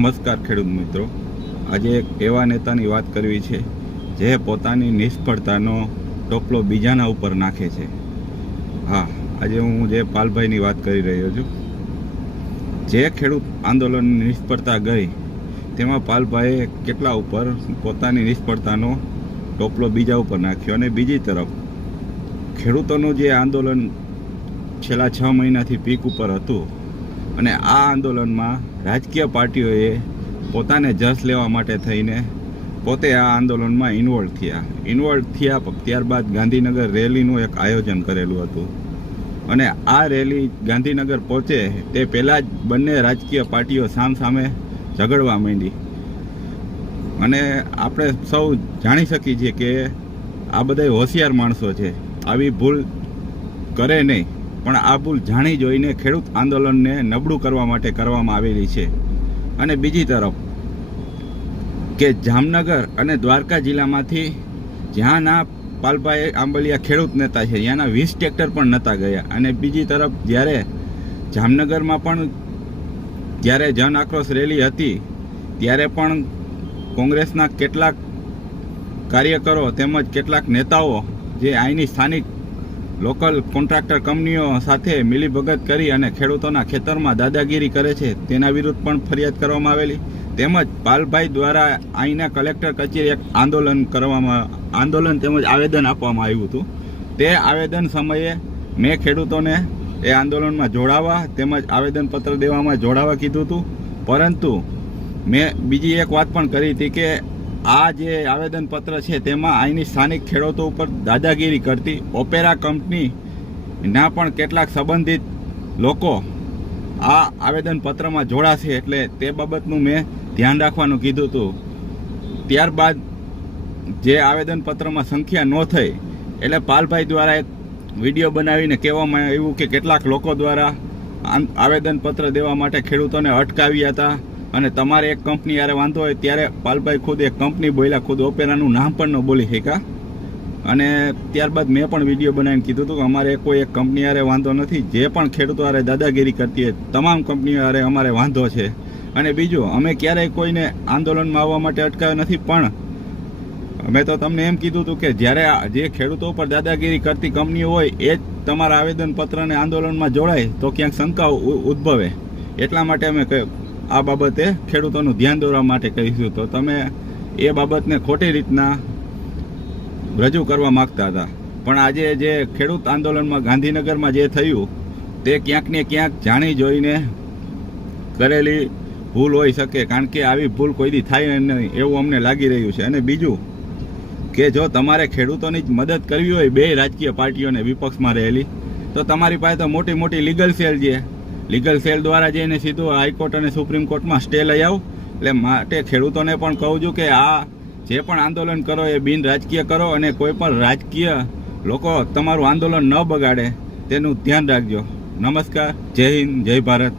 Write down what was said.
નમસ્કાર ખેડૂત મિત્રો, આજે એક એવા નેતાની વાત કરવી છે જે પોતાની નિષ્ફળતાનો ટોપલો બીજાના ઉપર નાખે છે. હા, આજે હું જે પાલભાઈની વાત કરી રહ્યો છું. જે ખેડૂત આંદોલનની નિષ્ફળતા ગઈ તેમાં પાલભાઈએ કેટલા ઉપર પોતાની નિષ્ફળતાનો ટોપલો બીજા ઉપર નાખ્યો, અને બીજી તરફ ખેડૂતોનું જે આંદોલન છેલ્લા 6 મહિનાથી પીક ઉપર હતું, અને આ આંદોલનમાં રાજકીય પાર્ટીઓએ પોતાને જશ લેવા માટે થઈને પોતે આ આંદોલનમાં ઇન્વોલ્વ થયા. ત્યારબાદ ગાંધીનગર રેલીનું એક આયોજન કરેલું હતું, અને આ રેલી ગાંધીનગર પહોંચે તે પહેલાં જ બંને રાજકીય પાર્ટીઓ સામસામે ઝઘડવા માંડી. અને આપણે સૌ જાણી શકીએ છીએ કે આ બધા હોશિયાર માણસો છે, આવી ભૂલ કરે નહીં, પણ આ ભૂલ જાણી જોઈને ખેડૂત આંદોલનને નબળું કરવા માટે કરવામાં આવેલી છે. અને બીજી તરફ કે જામનગર અને દ્વારકા જિલ્લામાંથી જ્યાંના પાલભાઈ આંબલિયા ખેડૂત નેતા છે, ત્યાંના 20 ટ્રેક્ટર પણ નહોતા ગયા. અને બીજી તરફ જ્યારે જામનગરમાં પણ જ્યારે જન આક્રોશ રેલી હતી ત્યારે પણ કોંગ્રેસના કેટલાક કાર્યકરો તેમજ કેટલાક નેતાઓ જે અહીંની સ્થાનિક લોકલ કોન્ટ્રાક્ટર કંપનીઓ સાથે મિલીભગત કરી અને ખેડૂતોના ખેતરમાં દાદાગીરી કરે છે તેના વિરુદ્ધ પણ ફરિયાદ કરવામાં આવેલી. તેમજ પાલભાઈ દ્વારા અહીંના કલેક્ટર કચેરી એક આંદોલન તેમજ આવેદન આપવામાં આવ્યું હતું. તે આવેદન સમયે મેં ખેડૂતોને એ આંદોલનમાં જોડાવા તેમજ આવેદનપત્ર દેવામાં જોડાવા કીધું હતું. પરંતુ મેં બીજી એક વાત પણ કરી હતી કે આ જે આવેદનપત્ર છે તેમાં અહીંની સ્થાનિક ખેડૂતો ઉપર દાદાગીરી કરતી ઓપેરા કંપનીના પણ કેટલાક સંબંધિત લોકો આ આવેદનપત્રમાં જોડાશે, એટલે તે બાબતનું મેં ધ્યાન રાખવાનું કીધું હતું. ત્યારબાદ જે આવેદનપત્રમાં સંખ્યા ન થઈ એટલે પાલભાઈ દ્વારા એક વિડીયો બનાવીને કહેવામાં આવ્યું કે કેટલાક લોકો દ્વારા આવેદનપત્ર દેવા માટે ખેડૂતોને અટકાવ્યા હતા, અને તમારે એક કંપની યારે વાંધો હોય ત્યારે પાલભાઈ ખુદ એક કંપની બોલ્યા, ખુદ ઓપેરાનું નામ પણ ન બોલી શક્યા. અને ત્યારબાદ મેં પણ વિડીયો બનાવીને કીધું હતું કે અમારે કોઈ એક કંપની યારે વાંધો નથી, જે પણ ખેડૂતો યારે દાદાગીરી કરતી હોય તમામ કંપનીઓ યારે અમારે વાંધો છે. અને બીજું, અમે ક્યારેય કોઈને આંદોલનમાં આવવા માટે અટકાવ્યા નથી, પણ મેં તો તમને એમ કીધું હતું કે જ્યારે જે ખેડૂતો ઉપર દાદાગીરી કરતી કંપનીઓ હોય એ જ તમારા આવેદનપત્ર અને આંદોલનમાં જોડાય તો ક્યાંક શંકા ઉદ્ભવે, એટલા માટે અમે આ બાબતે ખેડૂતોનું ધ્યાન દોરવા માટે કહીશું. તો તમે એ બાબતને ખોટી રીતના રજૂ કરવા માગતા હતા, પણ આજે જે ખેડૂત આંદોલનમાં ગાંધીનગરમાં જે થયું તે ક્યાંક ને ક્યાંક જાણી જોઈને કરેલી ભૂલ હોઈ શકે, કારણ કે આવી ભૂલ કોઈ દી થાય નહીં એવું અમને લાગી રહ્યું છે. અને બીજું કે જો તમારે ખેડૂતોની જ મદદ કરવી હોય બે રાજકીય પાર્ટીઓને વિપક્ષમાં રહેલી, તો તમારી પાસે તો મોટી મોટી લીગલ સેલ છે. લીગલ સેલ દ્વારા જઈને સીધું હાઈકોર્ટ અને સુપ્રીમ કોર્ટમાં સ્ટે લઈ આવો. એટલે માટે ખેડૂતોને પણ કહું છું કે આ જે પણ આંદોલન કરો એ બિન રાજકીય કરો, અને કોઈ પણ રાજકીય લોકો તમારું આંદોલન ન બગાડે તેનું ધ્યાન રાખજો. નમસ્કાર, જય હિન્દ, જય ભારત.